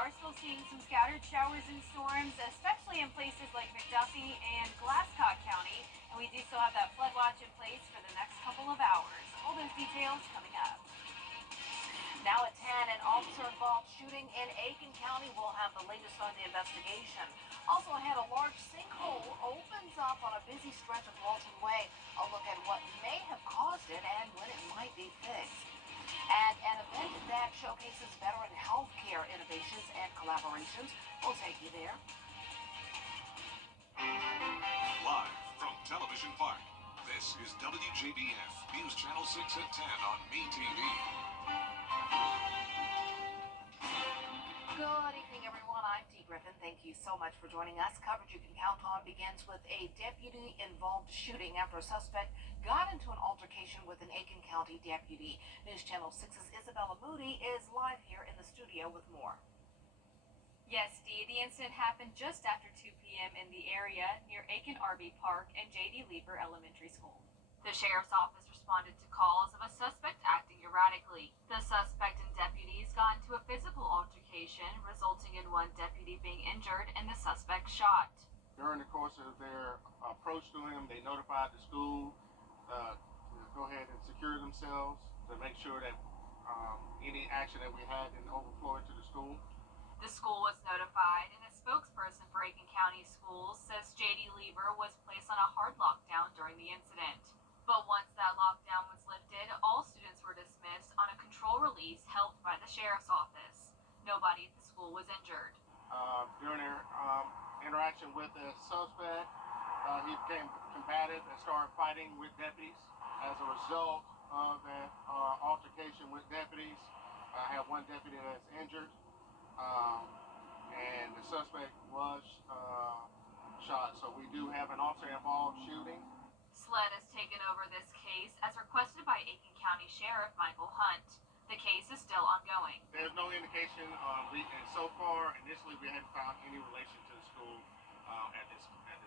are still seeing some scattered showers and storms, especially in places like McDuffie and Glasscock County. And we do still have that flood watch in place for the next couple of hours. All those details coming up. Now at 10, an officer-involved shooting in Aiken County. Will have the latest on the investigation. Also ahead, a large sinkhole opens up on a busy stretch of Walton Way. A look at what may have caused it and when it might be fixed. And an event that showcases veteran healthcare innovations and collaborations. We'll take you there. Live from Television Park, this is WJBF News Channel 6 at 10 on MeTV. Good evening, everyone. I'm Dee Griffin. Thank you so much for joining us. Coverage you can count on begins with a deputy-involved shooting after a suspect got into an altercation with an Aiken County deputy. News Channel 6's Isabella Moody is live here in the studio with more. Yes, Dee, the incident happened just after 2 p.m. in the area near Aiken RV Park and J.D. Leeper Elementary School. The sheriff's office responded to calls of a suspect acting erratically. The suspect and deputies got into a physical altercation, resulting in one deputy being injured and the suspect shot. During the course of their approach to him, they notified the school to go ahead and secure themselves to make sure that any action that we had didn't overflow into the school. The school was notified, and a spokesperson for Aiken County Schools says J.D. Leeper was placed on a hard lockdown during the incident. But once that lockdown was lifted, all students were dismissed on a control release held by the sheriff's office. Nobody at the school was injured. During their interaction with the suspect, he became combative and started fighting with deputies. As a result of that altercation with deputies, I have one deputy that's injured, and the suspect was shot. So we do have an officer-involved shooting. SLED has taken over this case as requested by Aiken County Sheriff Michael Hunt. The case is still ongoing. There's no indication, and so far, initially, we hadn't found any relation to the school at this time.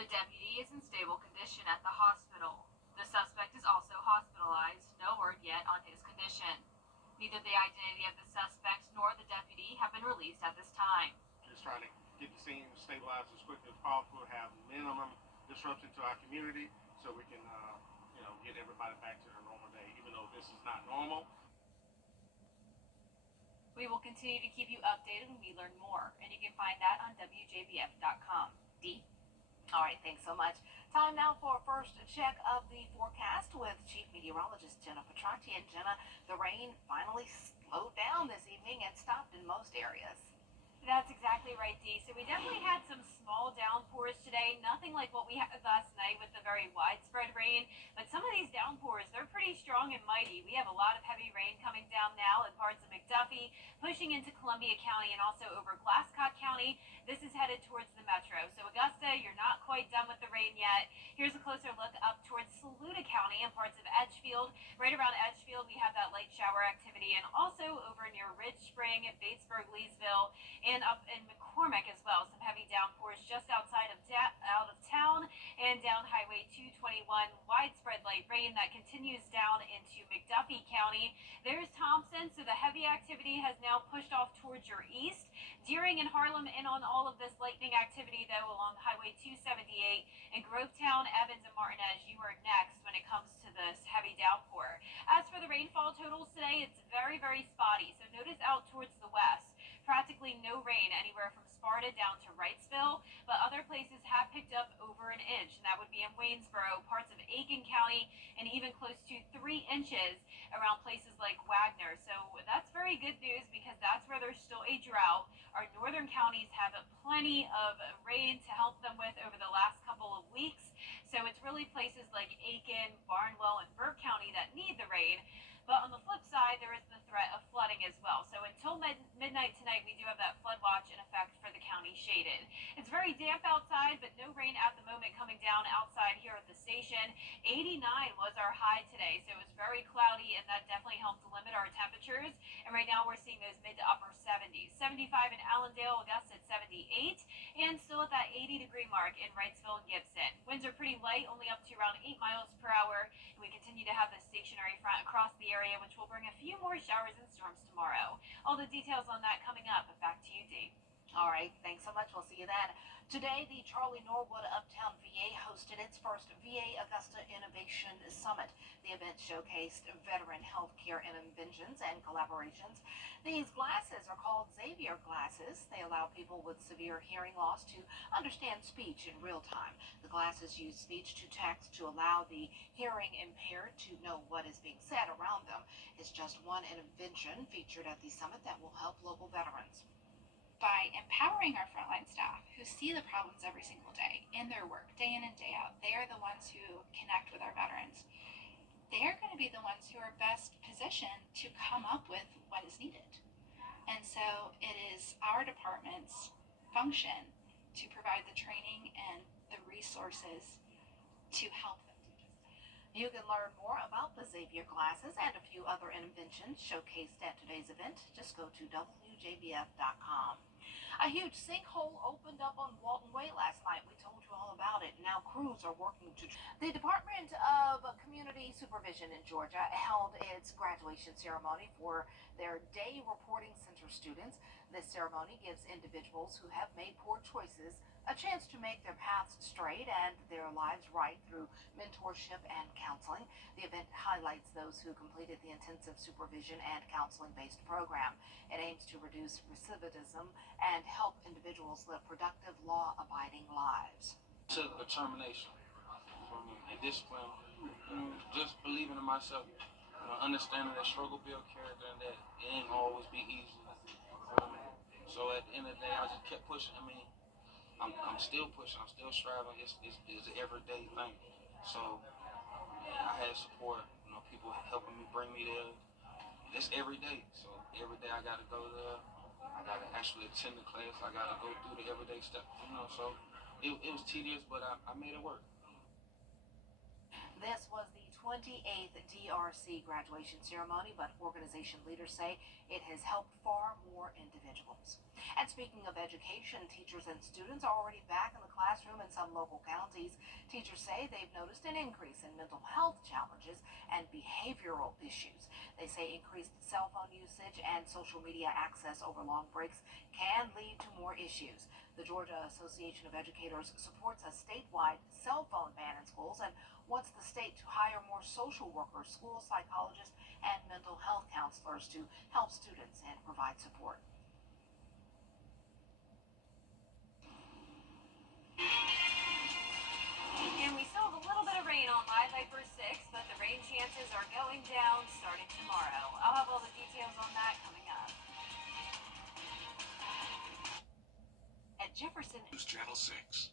The deputy is in stable condition at the hospital. The suspect is also hospitalized. No word yet on his condition. Neither the identity of the suspect nor the deputy have been released at this time. Just trying to get the scene stabilized as quickly as possible, have minimum disruption to our community, so we can, get everybody back to their normal day, even though this is not normal. We will continue to keep you updated when we learn more, and you can find that on WJBF.com. Dee? All right, thanks so much. Time now for a first check of the forecast with Chief Meteorologist Jenna Petracci. And Jenna, the rain finally slowed down this evening and stopped in most areas. That's exactly right, Dee. So we definitely had some small downpours today. Nothing like what we had last night with the very widespread rain. But some of these downpours, they're pretty strong and mighty. We have a lot of heavy rain coming down now in parts of McDuffie, pushing into Columbia County and also over Glasscock County. This is headed towards the metro. So Augusta, you're not quite done with the rain yet. Here's a closer look up towards Saluda County and parts of Edgefield. Right around Edgefield, we have that light shower activity, and also over near Ridge Spring, Batesburg, Leesville, and up in McCormick as well. Some heavy downpours just outside of out of town and down Highway 221. Widespread light rain that continues down into McDuffie County. There's Thompson, so the heavy activity has now pushed off towards your east. Deering and Harlem in on all of this lightning activity, though, along Highway 278. In Grovetown, Evans, and Martinez, you are next when it comes to this heavy downpour. As for the rainfall totals today, it's very, very spotty. So notice out towards the west. Practically no rain anywhere from Sparta down to Wrightsville, but other places have picked up over an inch, and that would be in Waynesboro, parts of Aiken County, and even close to 3 inches around places like Wagner. So that's very good news because that's where there's still a drought. Our northern counties have plenty of rain to help them with over the last couple of weeks. So it's really places like Aiken, Barnwell, and Burke County that need the rain. But on the flip side, there is the threat of flooding as well. So until midnight tonight, we do have that flood watch in effect for the county shaded. It's very damp outside, but no rain at the moment coming down outside here at the station. 89 was our high today, so it was very cloudy, and that definitely helped limit our temperatures. And right now, we're seeing those mid to upper 70s. 75 in Allendale, Augusta at 78, and still at that 80-degree mark in Wrightsville and Gibson. Winds are pretty light, only up to around 8 miles per hour, and we continue to have this stationary front across the area, which will bring a few more showers and storms tomorrow. All the details on that coming up. Back to you, Dee. All right, thanks so much. We'll see you then. Today, the Charlie Norwood Uptown VA hosted its first VA Augusta Innovation Summit. The event showcased veteran healthcare inventions and collaborations. These glasses are called Xavier glasses. They allow people with severe hearing loss to understand speech in real time. The glasses use speech to text to allow the hearing impaired to know what is being said around them. It's just one invention featured at the summit that will help local veterans. By empowering our frontline staff who see the problems every single day in their work, day in and day out. They are the ones who connect with our veterans. They're going to be the ones who are best positioned to come up with what is needed. And so it is our department's function to provide the training and the resources to help them do just that. You can learn more about the Xavier glasses and a few other inventions showcased at today's event. Just go to WJBF.com. A huge sinkhole opened up on Walton Way last night. We told you all about it. Now crews are working to... The Department of Community Supervision in Georgia held its graduation ceremony for their day reporting center students. This ceremony gives individuals who have made poor choices a chance to make their paths straight and their lives right through mentorship and counseling. The event highlights those who completed the intensive supervision and counseling-based program. It aims to reduce recidivism and help individuals live productive, law-abiding lives. Took determination and discipline, just believing in myself, understanding that struggle build character and that it ain't always be easy. So at the end of the day, I just kept pushing. I'm still pushing. I'm still striving. It's an everyday thing. So I had support. People helping me bring me there. It's every day. So every day I got to go there. I got to actually attend the class. I got to go through the everyday stuff. So it was tedious, but I made it work. This was the 28th DRC graduation ceremony, but organization leaders say it has helped far more individuals. And speaking of education, teachers and students are already back in the classroom in some local counties. Teachers say they've noticed an increase in mental health challenges and behavioral issues. They say increased cell phone usage and social media access over long breaks can lead to more issues. The Georgia Association of Educators supports a statewide cell phone ban in schools and wants the state to hire more social workers, school psychologists, and mental health counselors to help students and provide support. And we still have a little bit of rain on Live Viper 6, but the rain chances are going down starting tomorrow. I'll have all the details on that coming up. At Jefferson News Channel 6.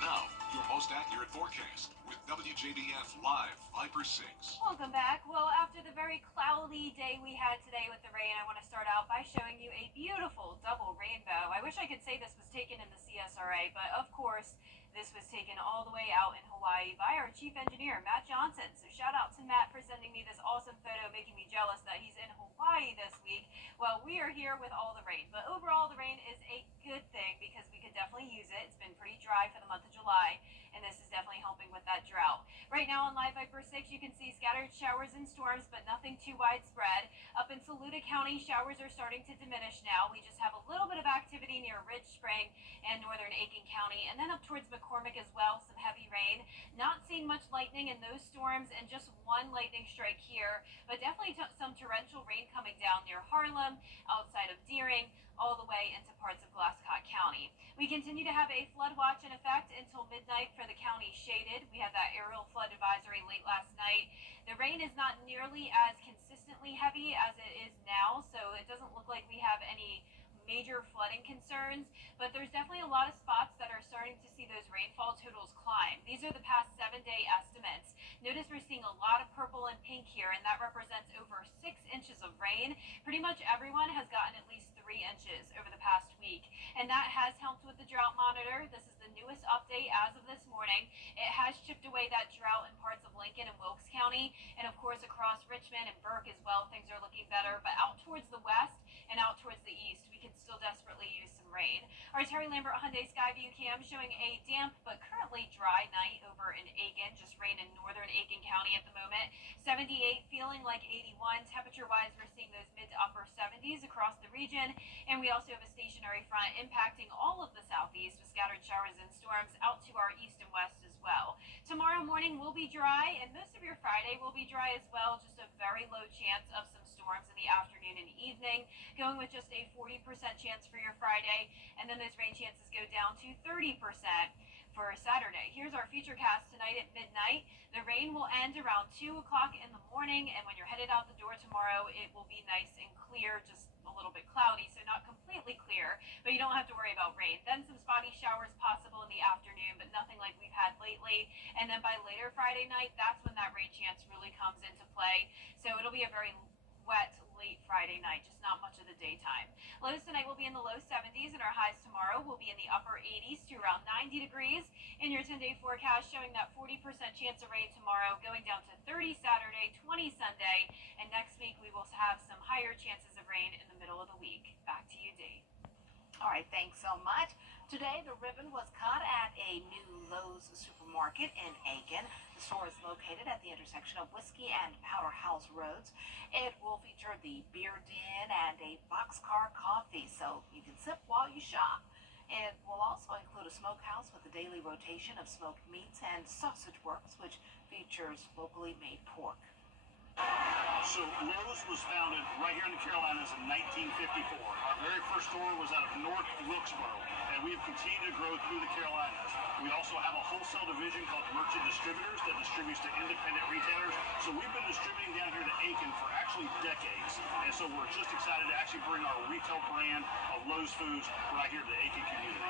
Now, your most accurate forecast with WJBF Live Viper 6. Welcome back. Well, after the very cloudy day we had today with the rain, I want to start out by showing you a beautiful double rainbow. I wish I could say this was taken in the CSRA, but of course, this was taken all the way out in Hawaii by our chief engineer, Matt Johnson. So shout out to Matt for sending me this awesome photo, making me jealous that he's in Hawaii this week. Well, we are here with all the rain, but overall the rain is a good thing because we could definitely use it. It's been pretty dry for the month of July, and this is definitely helping with that drought. Right now on Live Viper 6, you can see scattered showers and storms, but nothing too widespread. Up in Saluda County, showers are starting to diminish now. We just have a little bit of activity near Ridge Spring and northern Aiken County, and then up towards McCormick as well, some heavy rain. Not seeing much lightning in those storms, and just one lightning strike here, but definitely some torrential rain coming down near Harlem, outside of Deering, all the way into parts of Glasscock County. We continue to have a flood watch in effect until midnight for the county shaded. We had that aerial flood advisory late last night. The rain is not nearly as consistently heavy as it is now, so it doesn't look like we have any major flooding concerns, but there's definitely a lot of spots that are starting to see those rainfall totals climb. These are the past 7-day estimates. Notice we're seeing a lot of purple and pink here, and that represents over 6 inches of rain. Pretty much everyone has gotten at least 3 inches over the past week, and that has helped with the drought monitor. This is the newest update as of this morning. It has chipped away that drought in parts of Lincoln and Wilkes County, and of course across Richmond and Burke as well, things are looking better. But out towards the west and out towards the east, we could still desperately use some rain. Our Terry Lambert Hyundai Skyview cam showing a damp but currently dry night over in Aiken. Just rain in northern Aiken County at the moment. 78 feeling like 81. Temperature-wise, we're seeing those mid to upper 70s across the region. And we also have a stationary front impacting all of the southeast with scattered showers and storms out to our east and west as well. Tomorrow morning will be dry, and most of your Friday will be dry as well. Just a very low chance of some storms in the afternoon and evening, going with just a 40% chance for your Friday, and then those rain chances go down to 30% for Saturday. Here's our futurecast tonight at midnight. The rain will end around 2 o'clock in the morning, and when you're headed out the door tomorrow, it will be nice and clear, just a little bit cloudy, so not completely clear, but you don't have to worry about rain. Then some spotty showers possible in the afternoon, but nothing like we've had lately. And then by later Friday night, that's when that rain chance really comes into play. So it'll be a very wet late Friday night, just not much of the daytime. Lows tonight will be in the low 70s, and our highs tomorrow will be in the upper 80s to around 90 degrees. In your 10-day forecast showing that 40% chance of rain tomorrow, going down to 30 Saturday, 20 Sunday, and next week we will have some higher chances of rain in the middle of the week. Back to you, Dee. All right, thanks so much. Today, the ribbon was cut at a new Lowe's supermarket in Aiken. The store is located at the intersection of Whiskey and Powder House Roads. It will feature the beer den and a boxcar coffee, so you can sip while you shop. It will also include a smokehouse with a daily rotation of smoked meats and sausage works, which features locally made pork. So Lowe's was founded right here in the Carolinas in 1954. Our very first store was out of North Wilkesboro, and we have continued to grow through the Carolinas. We also have a wholesale division called Merchant Distributors that distributes to independent retailers. So we've been distributing down here to Aiken for actually decades. And so we're just excited to actually bring our retail brand of Lowe's Foods right here to the Aiken community.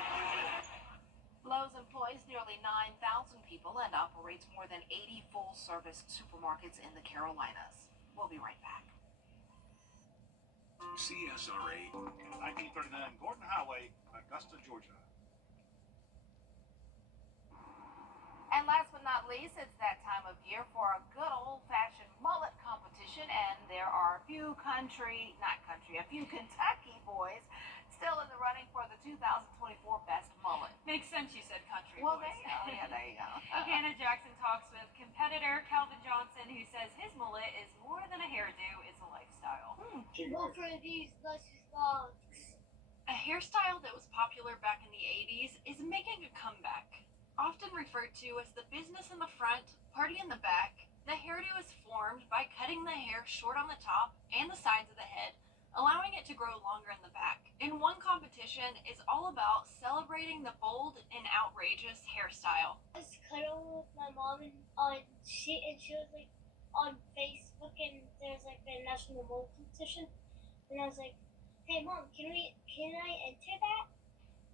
Lowe's employs nearly 9,000 people and operates more than 80 full-service supermarkets in the Carolinas. We'll be right back. CSRA. 1939 Gordon Highway, Augusta, Georgia. And last but not least, it's that time of year for a good old-fashioned mullet competition, and there are a few Kentucky boys still in the running for the 2024 Best Mullet. Makes sense you said country Well, boys. there you go. Yeah, there you go. Hannah Jackson talks with competitor Calvin Johnson, who says his mullet is more than a hairdo, it's a lifestyle. Go for these luscious dogs. A hairstyle that was popular back in the 80s is making a comeback. Often referred to as the business in the front, party in the back, the hairdo is formed by cutting the hair short on the top and the sides of the head, allowing it to grow longer in the back. And one competition is all about celebrating the bold and outrageous hairstyle. I was cuddling with my mom and she was like on Facebook, and there's like a national mullet competition, and I was like, "Hey mom, can I enter that?"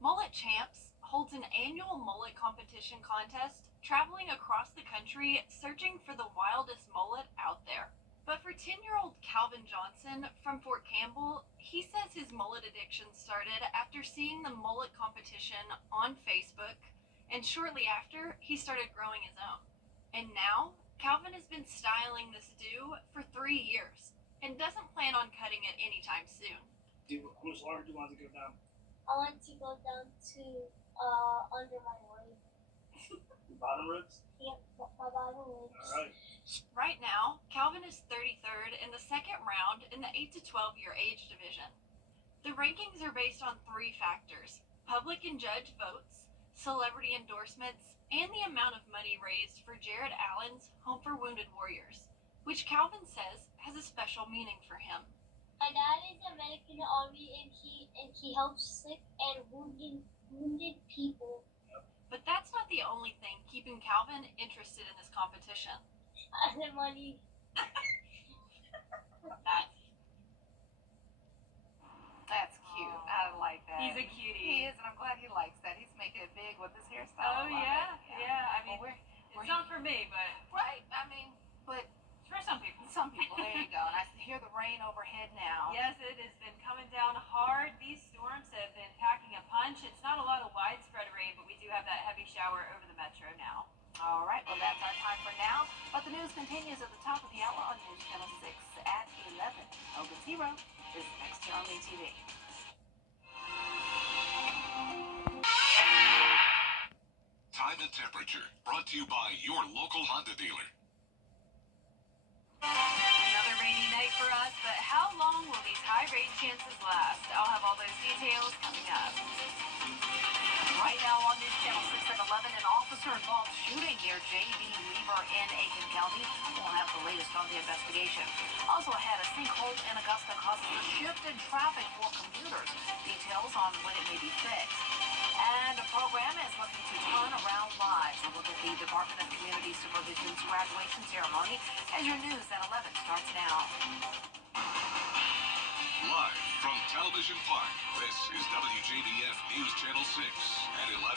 Mullet Champs holds an annual mullet competition contest, traveling across the country searching for the wildest mullet out there. But for 10-year-old Calvin Johnson from Fort Campbell, he says his mullet addiction started after seeing the mullet competition on Facebook, and shortly after, he started growing his own. And now, Calvin has been styling this do for 3 years, and doesn't plan on cutting it anytime soon. How much longer do you want to go down? I want to go down to under my leg. Bottom ribs? Yep, my bottom legs. All right. Right now, Calvin is 33rd in the second round in the 8 to 12 year age division. The rankings are based on 3 factors: public and judge votes, celebrity endorsements, and the amount of money raised for Jared Allen's Home for Wounded Warriors, which Calvin says has a special meaning for him. My dad is a medic in the army, and he helps sick and wounded people. But that's not the only thing keeping Calvin interested in this competition. The money. That's cute. I like that. He's a cutie. He is, and I'm glad he likes that. He's making it big with his hairstyle. Oh, yeah. Yeah. I mean, Well, it's not for me, but right. I mean, but it's for some people. some people. There you go. And I hear the rain overhead now. Yes, it has been coming down hard. These storms have been packing a punch. It's not a lot of widespread rain, but we do have that heavy shower over the metro now. All right. Well, that's our time for now. But the news continues at the top of the hour on News Channel 6 at 11. Hogan's Hero is next here on MeTV. temperature. Brought to you by your local Honda dealer. Another rainy night for us, but how long will these high rain chances last? I'll have all those details coming up. Right now on News Channel 6 at 11, an officer-involved shooting near J.D. Lever in Aiken County. We'll have the latest on the investigation. Also ahead, a sinkhole in Augusta causes a shift in traffic for commuters. Details on when it may be fixed. And a program is looking to turn around lives. A look at the Department of Community Supervision's graduation ceremony as your news at 11 starts now. Live from Television Park, this is WJBF News Channel 6 at 11.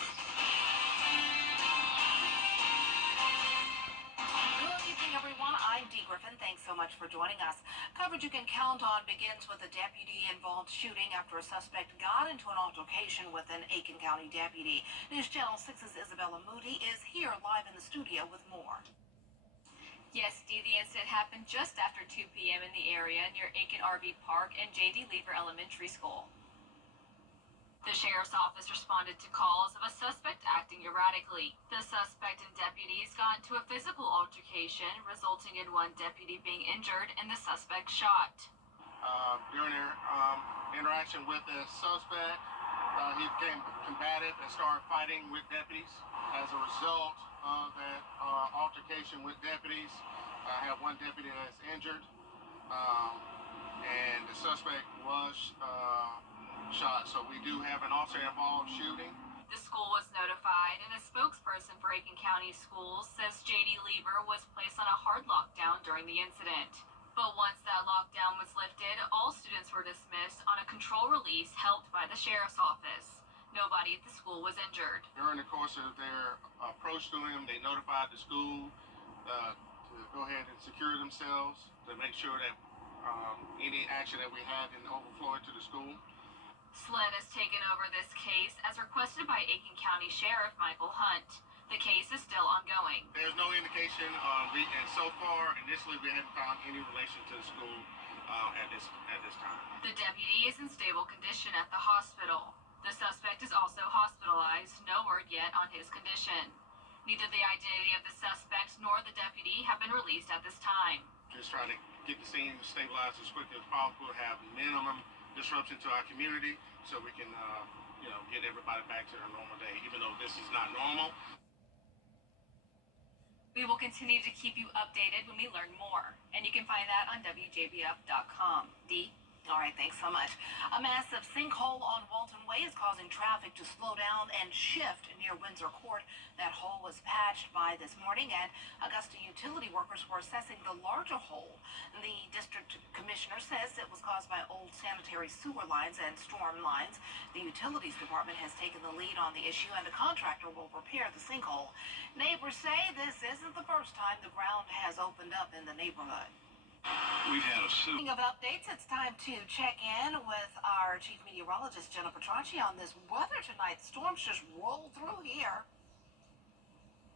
Good evening, everyone. I'm Dee Griffin. Thanks so much for joining us. Coverage you can count on begins with a deputy-involved shooting after a suspect got into an altercation with an Aiken County deputy. News Channel 6's Isabella Moody is here live in the studio with more. Yes, Dee, the incident happened just after 2 p.m. in the area near Aiken RV Park and J.D. Lever Elementary School. The sheriff's office responded to calls of a suspect acting erratically. The suspect and deputies got into a physical altercation, resulting in one deputy being injured and the suspect shot. During their interaction with the suspect, he became combative and started fighting with deputies. As a result of that altercation with deputies, I have one deputy that's injured, and the suspect was shot. So we do have an officer-involved shooting. The school was notified, and a spokesperson for Aiken County Schools says J.D. Lever was placed on a hard lockdown during the incident. But once that lockdown was lifted, all students were dismissed on a control release helped by the sheriff's office. Nobody at the school was injured. During the course of their approach to him, they notified the school to go ahead and secure themselves to make sure that any action that we had didn't overflow into the school. SLED has taken over this case as requested by Aiken County Sheriff Michael Hunt. The case is still ongoing. There's no indication, and so far, initially, we haven't found any relation to the school at this time. The deputy is in stable condition at the hospital. The suspect is also hospitalized. No word yet on his condition. Neither the identity of the suspect nor the deputy have been released at this time. Just trying to get the scene stabilized as quickly as possible, have minimum disruption to our community, so we can, get everybody back to their normal day, even though this is not normal. We will continue to keep you updated when we learn more, and you can find that on WJBF.com. Dee? All right, thanks so much. A massive sinkhole on Walton Way is causing traffic to slow down and shift near Windsor Court. That hole was patched by this morning, and Augusta utility workers were assessing the larger hole. The district commissioner says it was caused by old sanitary sewer lines and storm lines. The utilities department has taken the lead on the issue, and a contractor will repair the sinkhole. Neighbors say this isn't the first time the ground has opened up in the neighborhood. We've had a Speaking of updates, it's time to check in with our chief meteorologist, Jenna Petracci, on this weather tonight. Storms just roll through here.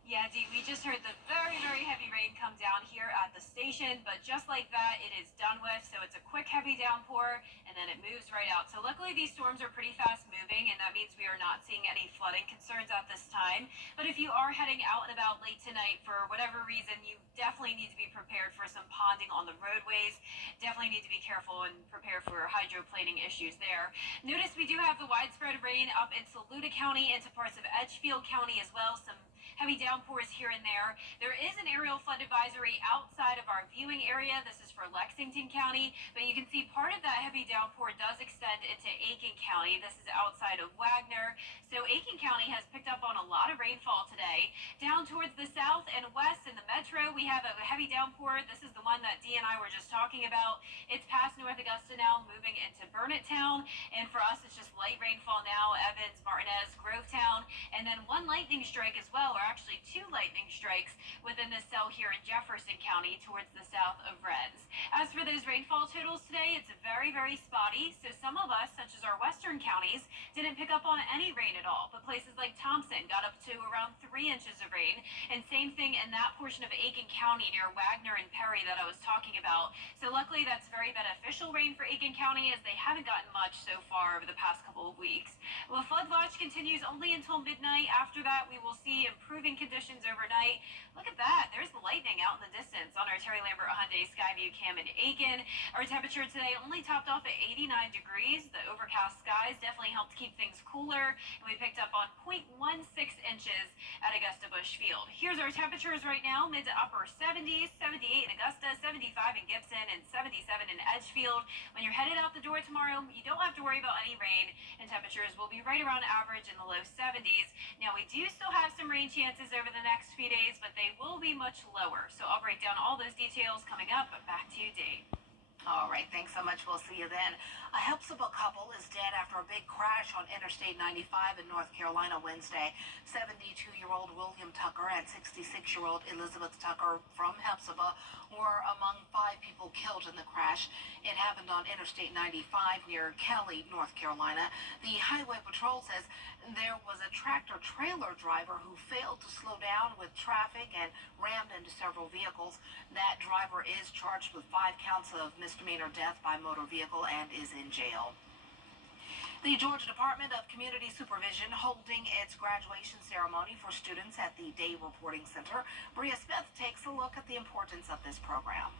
Yeah, Dee, we just heard the very, very heavy rain come down here at the station, but just like that, it is done with. So it's a quick, heavy downpour, and then it moves right out. So luckily, these storms are pretty fast moving, and that means we are not seeing any flooding concerns at this time. But if you are heading out and about late tonight for whatever reason, you definitely need to be prepared for some ponding on the roadways. Definitely need to be careful and prepare for hydroplaning issues there. Notice we do have the widespread rain up in Saluda County, into parts of Edgefield County as well. Some heavy downpours here and there. There is an aerial flood advisory outside of our viewing area. This is for Lexington County, but you can see part of that heavy downpour does extend into Aiken County. This is outside of Wagner. So Aiken County has picked up on a lot of rainfall today. Down towards the south and west in the metro, we have a heavy downpour. This is the one that Dee and I were just talking about. It's past North Augusta now, moving into Burnett Town. And for us, it's just light rainfall now, Evans, Martinez, Grovetown, and then one lightning strike as well, or actually two lightning strikes within this cell here in Jefferson County towards the south of Reds. As for those rainfall totals today, it's very, very spotty. So some of us, such as our western western counties didn't pick up on any rain at all, but places like Thompson got up to around 3 inches of rain, and same thing in that portion of Aiken County near Wagner and Perry that I was talking about. So luckily that's very beneficial rain for Aiken County, as they haven't gotten much so far over the past couple of weeks. Well, flood watch continues only until midnight. After that, we will see improving conditions overnight. Look at that. There's the lightning out in the distance on our Terry Lambert Hyundai Skyview cam in Aiken. Our temperature today only topped off at 89 degrees. The overcast skies definitely helped keep things cooler, and we picked up on 0.16 inches at Augusta Bush Field. Here's our temperatures right now: mid to upper 70s, 78 in Augusta, 75 in Gibson, and 77 in Edgefield. When you're headed out the door tomorrow, you don't have to worry about any rain, and temperatures will be right around average in the low 70s. Now, we do still have some rain chances over the next few days, but they will be much lower. So I'll break down all those details coming up. Back to you, Dave. All right, thanks so much. We'll see you then. A Hepzibah couple is dead after a big crash on Interstate 95 in North Carolina Wednesday. 72-year-old William Tucker and 66-year-old Elizabeth Tucker from Hepzibah were among 5 people killed in the crash. It happened on Interstate 95 near Kelly, North Carolina. The Highway Patrol says there was a tractor-trailer driver who failed to slow down with traffic and rammed into several vehicles. That driver is charged with 5 counts of misdemeanor death by motor vehicle and is in jail. The Georgia Department of Community Supervision holding its graduation ceremony for students at the Day Reporting Center. Bria Smith takes a look at the importance of this program.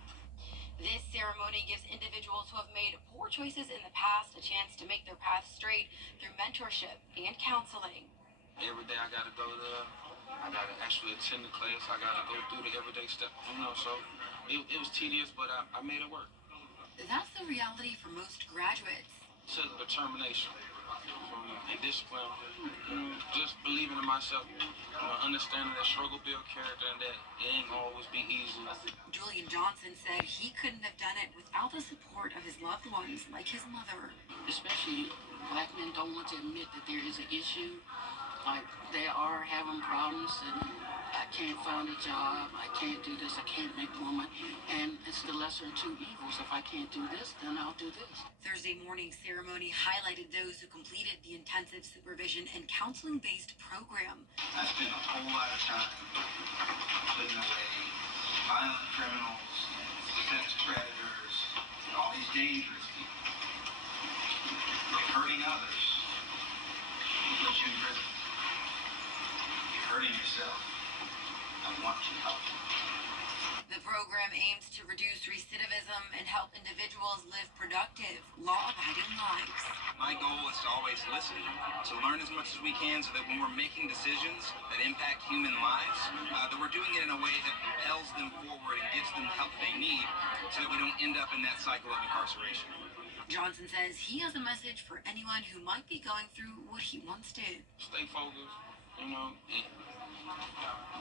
This ceremony gives individuals who have made poor choices in the past a chance to make their path straight through mentorship and counseling. Every day I gotta go to, I gotta actually attend the class, I gotta go through the everyday stuff, so it was tedious, but I made it work. That's the reality for most graduates. To determination and discipline, just believing in myself, understanding that struggle build character and that it ain't always be easy. Julian Johnson said he couldn't have done it without the support of his loved ones, like his mother. Especially black men don't want to admit that there is an issue, like they are having problems and I can't find a job, I can't do this, I can't make more money, and it's the lesser of two evils. If I can't do this, then I'll do this. Thursday morning ceremony highlighted those who completed the intensive supervision and counseling-based program. I spent a whole lot of time putting away violent criminals, sex predators, and all these dangerous people. They're hurting others. They put you in prison. You're hurting yourself. I want to help you. The program aims to reduce recidivism and help individuals live productive, law-abiding lives. My goal is to always listen, to learn as much as we can so that when we're making decisions that impact human lives, that we're doing it in a way that propels them forward and gives them the help they need so that we don't end up in that cycle of incarceration. Johnson says he has a message for anyone who might be going through what he once did. Stay focused, and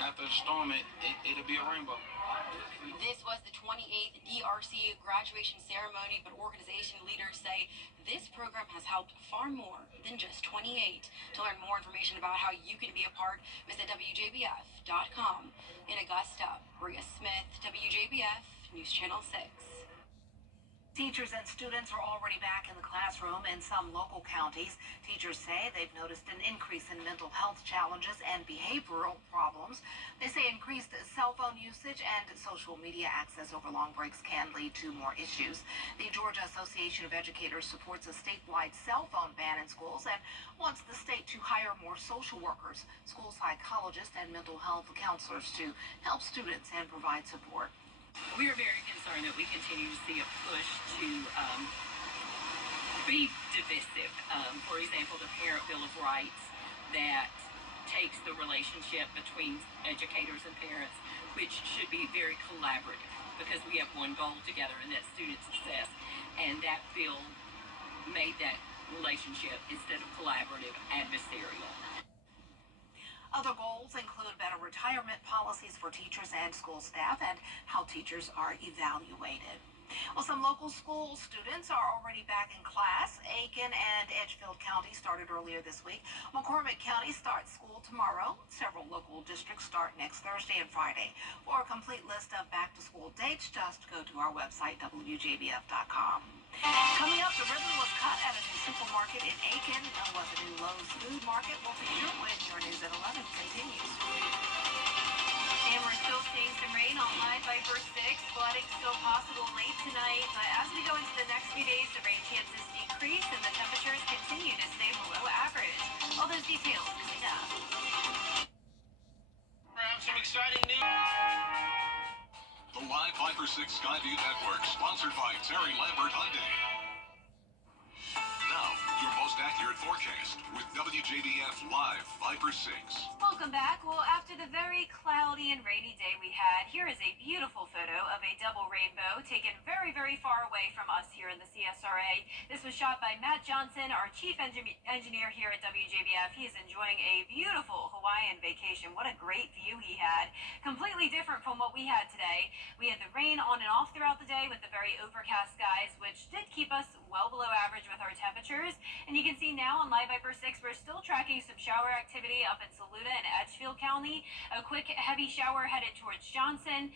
after the storm, it'll be a rainbow. This was the 28th DRC graduation ceremony, but organization leaders say this program has helped far more than just 28. To learn more information about how you can be a part, visit WJBF.com. In Augusta, Bria Smith, WJBF, News Channel 6. Teachers and students are already back in the classroom in some local counties. Teachers say they've noticed an increase in mental health challenges and behavioral problems. They say increased cell phone usage and social media access over long breaks can lead to more issues. The Georgia Association of Educators supports a statewide cell phone ban in schools and wants the state to hire more social workers, school psychologists, and mental health counselors to help students and provide support. We are very concerned that we continue to see a push to be divisive. For example, the Parent Bill of Rights that takes the relationship between educators and parents, which should be very collaborative because we have one goal together, and that's student success. And that bill made that relationship, instead of collaborative, adversarial. Other goals include better retirement policies for teachers and school staff and how teachers are evaluated. Well, some local school students are already back in class. Aiken and Edgefield County started earlier this week. McCormick County starts school tomorrow. Several local districts start next Thursday and Friday. For a complete list of back-to-school dates, just go to our website, WJBF.com. Coming up, the ribbon was cut at a new supermarket in Aiken. And what the new Lowe's Food Market will feature when your news at 11 continues. And we're still seeing some rain on Live Viper 6. Flooding still possible late tonight, but as we go into the next few days, the rain chances decrease and the temperatures continue to stay below average. All those details coming up. Some exciting news. The Live Viper 6 Skyview Network, sponsored by Terry Lambert Hyundai. Now, your most accurate forecast with WJBF Live Viper 6. Welcome back. Well, after the very cloudy and rainy day we had, here is a beautiful photo of a double rainbow taken very, very far away from us here in the CSRA. This was shot by Matt Johnson, our chief engineer here at WJBF. He is enjoying a beautiful Hawaiian vacation. What a great view he had. Completely different from what we had today. We had the rain on and off throughout the day with the very overcast skies, which did keep us well below average with our temperatures. And you can see now on Live Viper 6, we're still tracking some shower activity up in Saluda and Edgefield County. A quick heavy shower headed towards Johnston,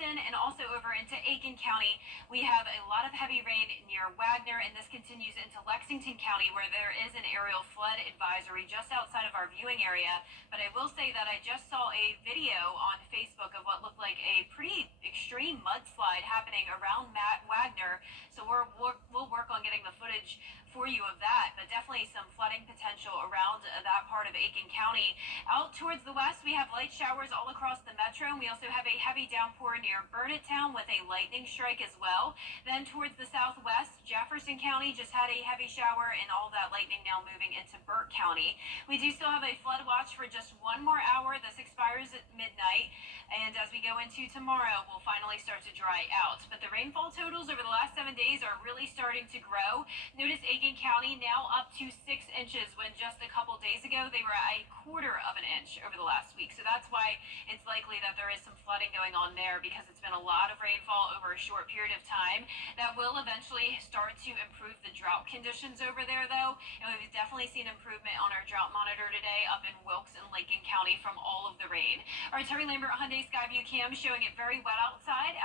and also over into Aiken County. We have a lot of heavy rain near Wagner, and this continues into Lexington County, where there is an aerial flood advisory just outside of our viewing area. But I will say that I just saw a video on Facebook of what looked like a pretty extreme mudslide happening around Wagner. So we'll work on getting the footage for you of that, but definitely some flooding potential around that part of Aiken County. Out towards the west, we have light showers all across the metro, and we also have a heavy downpour near Burnettown with a lightning strike as well. Then towards the southwest, Jefferson County just had a heavy shower, and all that lightning now moving into Burke County. We do still have a flood watch for just 1 more hour. This expires at midnight, and as we go into tomorrow, we'll finally start to dry out. But the rainfall totals over the last 7 days are really starting to grow. Notice Aiken County now up to 6 inches when just a couple days ago they were at 1/4 of an inch over the last week. So that's why it's likely that there is some flooding going on there, because it's been a lot of rainfall over a short period of time. That will eventually start to improve the drought conditions over there, though, and we've definitely seen improvement on our drought monitor today up in Wilkes and Lincoln County from all of the rain. Our Terry Lambert Hyundai Skyview cam showing it very wet outside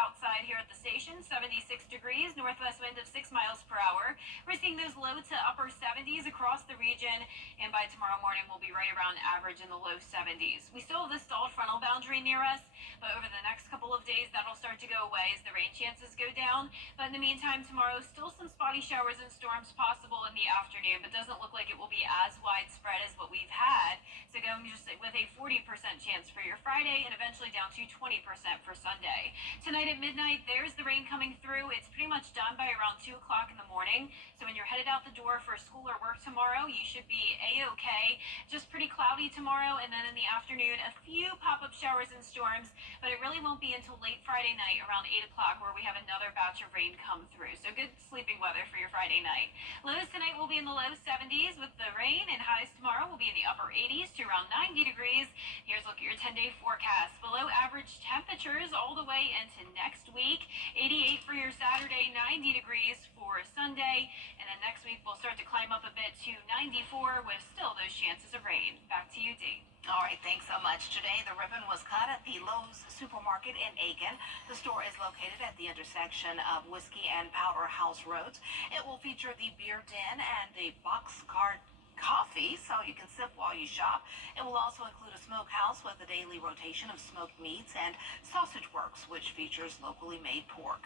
here at the station. 76 degrees, northwest wind of 6 miles per hour. We're seeing those low to upper 70s across the region, and by tomorrow morning we'll be right around average in the low 70s. We still have the stalled frontal boundary near us, but over the next couple of days that'll start to go away as the rain chances go down. But in the meantime, tomorrow still some spotty showers and storms possible in the afternoon, but doesn't look like it will be as widespread as what we've had. So going just with a 40% chance for your Friday, and eventually down to 20% for Sunday. Tonight at midnight, there's the rain coming through. It's pretty much done by around 2 o'clock in the morning. So when you're headed out the door for school or work tomorrow, you should be A-okay. Just pretty cloudy tomorrow, and then in the afternoon, a few pop-up showers and storms, but it really won't be until late Friday night around 8 o'clock where we have another batch of rain come through. So good sleeping weather for your Friday night. Lows tonight will be in the low 70s with the rain, and highs tomorrow will be in the upper 80s to around 90 degrees. Here's a look at your 10-day forecast. Below average temperatures all the way into next week. 88 for your Saturday, 90 degrees for Sunday, and then next week we'll start to climb up a bit to 94 with still those chances of rain. Back to you, Dee. All right, thanks so much. Today, the ribbon was cut at the Lowe's supermarket in Aiken. The store is located at the intersection of Whiskey and Powder House Roads. It will feature the beer den and the boxcar coffee, so you can sip while you shop. It will also include a smokehouse with a daily rotation of smoked meats, and Sausage Works, which features locally made pork.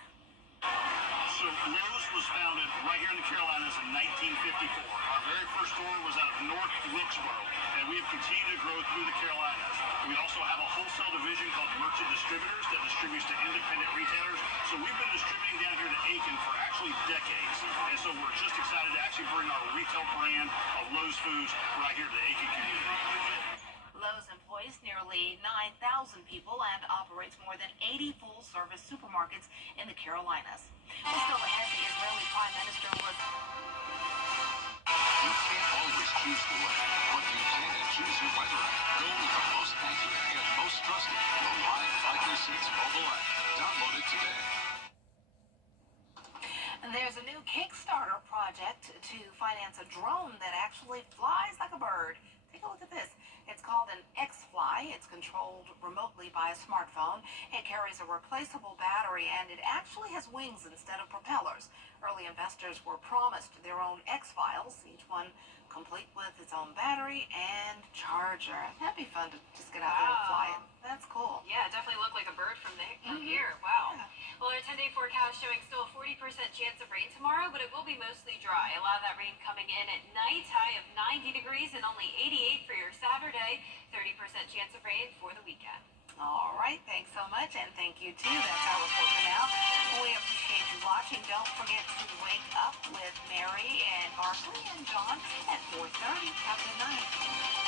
So Lowe's was founded right here in the Carolinas in 1954. Our very first store was out of North Wilkesboro, and we have continued to grow through the Carolinas. We also have a wholesale division called Merchant Distributors that distributes to independent retailers. So we've been distributing down here to Aiken for actually decades, and so we're just excited to actually bring our retail brand of Lowe's Foods right here to the Aiken community. Lowe's employs nearly 9,000 people and operates more than 80 full-service supermarkets in the Carolinas. Well, still ahead, the Israeli Prime Minister was... You can't always choose the weather, but you can choose your weather app. Go with the most accurate and most trusted, the Live Viper 6 mobile app. Download it today. There's a new Kickstarter project to finance a drone that actually flies like a bird. Take a look at this. It's called an X-Fly. It's controlled remotely by a smartphone. It carries a replaceable battery, and it actually has wings instead of propellers. Early investors were promised their own X-Files, each one complete with its own battery and charger. That'd be fun to just get out there and fly it. That's cool. Yeah, it definitely looked like a bird from here. Wow. Yeah. Well, our 10-day forecast showing still a 40% chance of rain tomorrow, but it will be mostly dry. A lot of that rain coming in at night, high of 90 degrees and only 88 for your Saturday. 30% chance of rain for the weekend. All right, thanks so much, and thank you too. That's our report for now. We appreciate you watching. Don't forget to wake up with Mary and Barkley and John at 4:30. Have a good night.